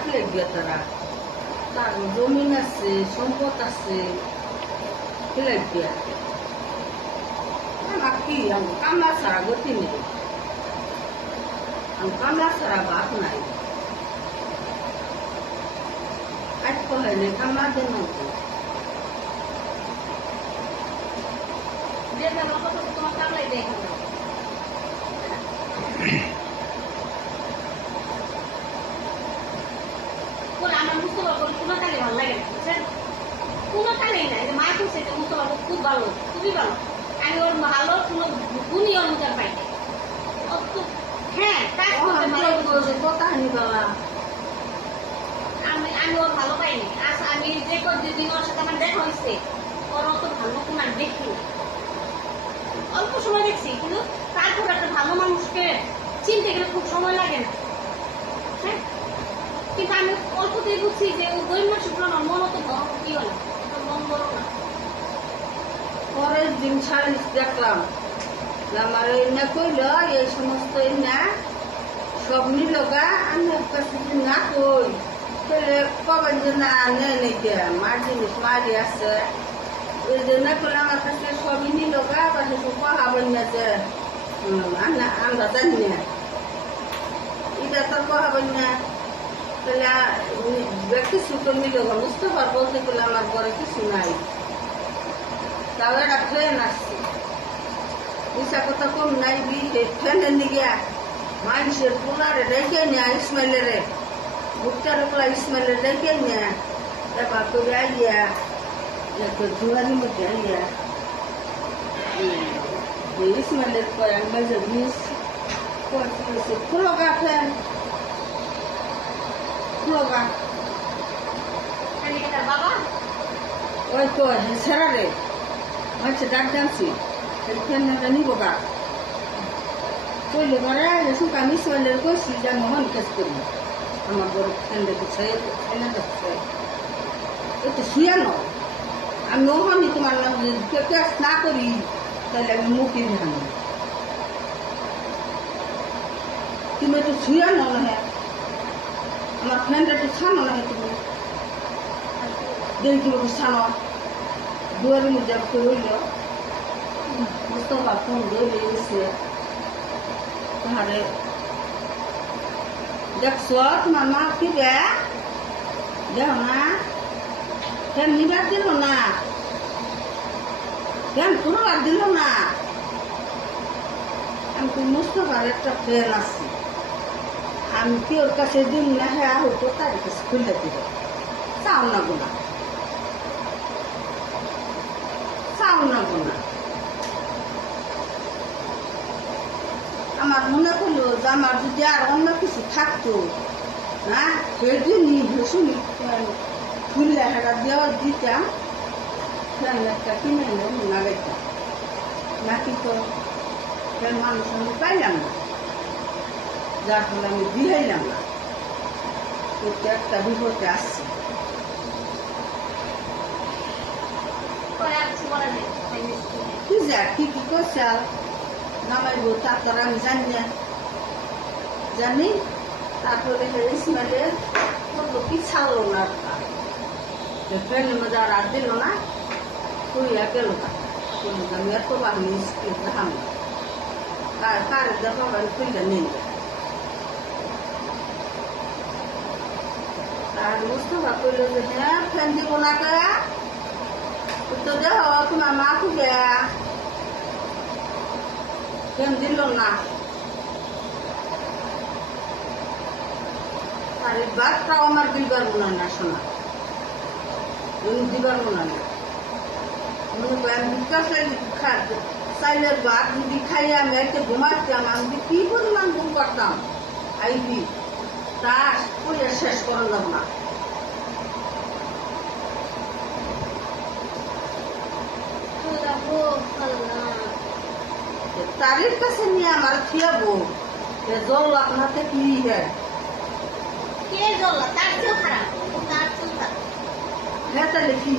থাকলে গিয়ে তারা তার জমিন আছে সম্পদ আছে ফেলে গিয়া আমার কি আমি কামলা ছাড়া গতি নেই আমি কামলা ছাড়া ভাত নাই আজ কহে নেই কামলা জন্য তোমার কামলাই দেখো আমার মুস্তফা বলে কোনো কালে ভালো লাগে না বুঝছেন কোনো কালেই নাই যে মায়ের খুঁজছে যে মুস্তফা খুব ভালো খুবই ভালো আমি ওর ভালো কোনো গুণই ওর মধ্যে পাই না হ্যাঁ কাজ কাহিনী বলা আমি ওর ভালো পাইনি আমি যে দিন ওর সাথে আমার দেখা হয়েছে ওর অত ভালো কোনো আমি দেখিনি অল্প সময় দেখছি কিন্তু তারপর একটা ভালো মানুষকে চিনতে গেলে খুব সময় লাগে না হ্যাঁ কিন্তু আমি অল্পতেই বুঝছি যে ও গরিব মানুষগুলো আমার মন অত বড় কি হলো মন বড় না পরের দিন সাড়ে দেখলাম আমার না কইল এই সমস্ত না সব নিলগা আমি কাছে না কই তাহলে কবেন যে না নেই মার জিনিস মারি আছে ওই যে না করলে আমার কাছে সবই নিলগা পাশে সব পাহাবেন না যে আমরা জানি না এটা তো পাহাবেন না তাহলে কিছু তো নিলগা বুঝতে পার বলতে গেলে আমার ঘরে কিছু নাই তাও একটা ফ্যান আসছে পয়সা কথা কম নাই ফ্যানের দিকে মানুষের পোলারে রেখে নেয়া ইসমাইলেরে ভুট্টার পোলা ইসমাইলের রেখে নেয়া এবার করে আইয়া জোয়ারির মধ্যে আইয়া ইসমাইলের পরে মেজে মিস ফুলগা ফ্যান ফুলগা বাবা ওই তো সেরা রে আচ্ছা ডাক জানছি ফ্যানটা নিব গা কইলে ঘরে সুকা মিসমাইলের কইছি যে আমি মন কাজ করি আমার বড় ফ্যানটা গুছাই ফ্যানে যাচ্ছে এই তো শুয়ে ন আমি ওখানে তোমার নাম কাজ না করি তাহলে আমি মুখে ভাঙি তুমি একটু শুয়ে ন না আমার ফ্যানটা একটু ছানো না তুমি দেখি তুমি ছানো দুয়ারের মধ্যে রইল মুস্তফা ফোন ধরে এসে তাহলে দেখছো তোমার মা কি বে দেখ না ফ্যান নিবার দিল না ফ্যান পুরোবার দিল না আমি তো মুস্তফার একটা ফ্যান আছি আমি কি ওর কাছে দিন না হ্যাঁ হতো তার কাছে খুলে দিব চাও না গোনা চাও না গোনা আমার মনে করলো যে আমার যদি আর অন্য কিছু থাকতো হ্যাঁ সেদিনই শুনি খুললে হেঁটা দেওয়া দিতাম ফ্যান একটা কিনে লাগাইতাম নাকি তো ফ্যান মানুষ আমি পাইলাম না যার ফলে আমি দিলাইলাম না কিন্তু একটা বিপদে আসছে কি যা কি কি করছে নামাইব তারপর আমি জানি না জানি তারপরে ইসমাইলে বললো কি ছাড়লো না ফ্রেন্ডের মধ্যে আর আর দিল না কইয়া গেল না আমি এত বাহিনী স্কুল দেখাম না কার দেখো আমি খুললে নেই আর মুস্তফা কইল যে হ্যাঁ ফ্যান দিব না কে তো দেহ তোমার মা খুঁজে ফ্যান দিল না আর এই বাদটাও আমার দিবার মনে না শোনা দিবার মনে না মনে করেন বিকাশ চাইলের ভাত যদি খাইয়ে আমি একটা ঘুমাইতাম আমি কি পরিমাণ ঘুম করতাম আইবি তা করে শেষ করলাম না তারির কাছে নিয়ে আমার খেয়াবো জল আপনাতে কি হ্যাঁ কে জল তার চেয়েও খারাপ তার চেয়েও খারাপ হ্যাঁ তাহলে কি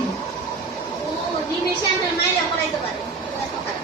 ও নিমেষে আমি মাইরা পড়াইতে পারে এত খারাপ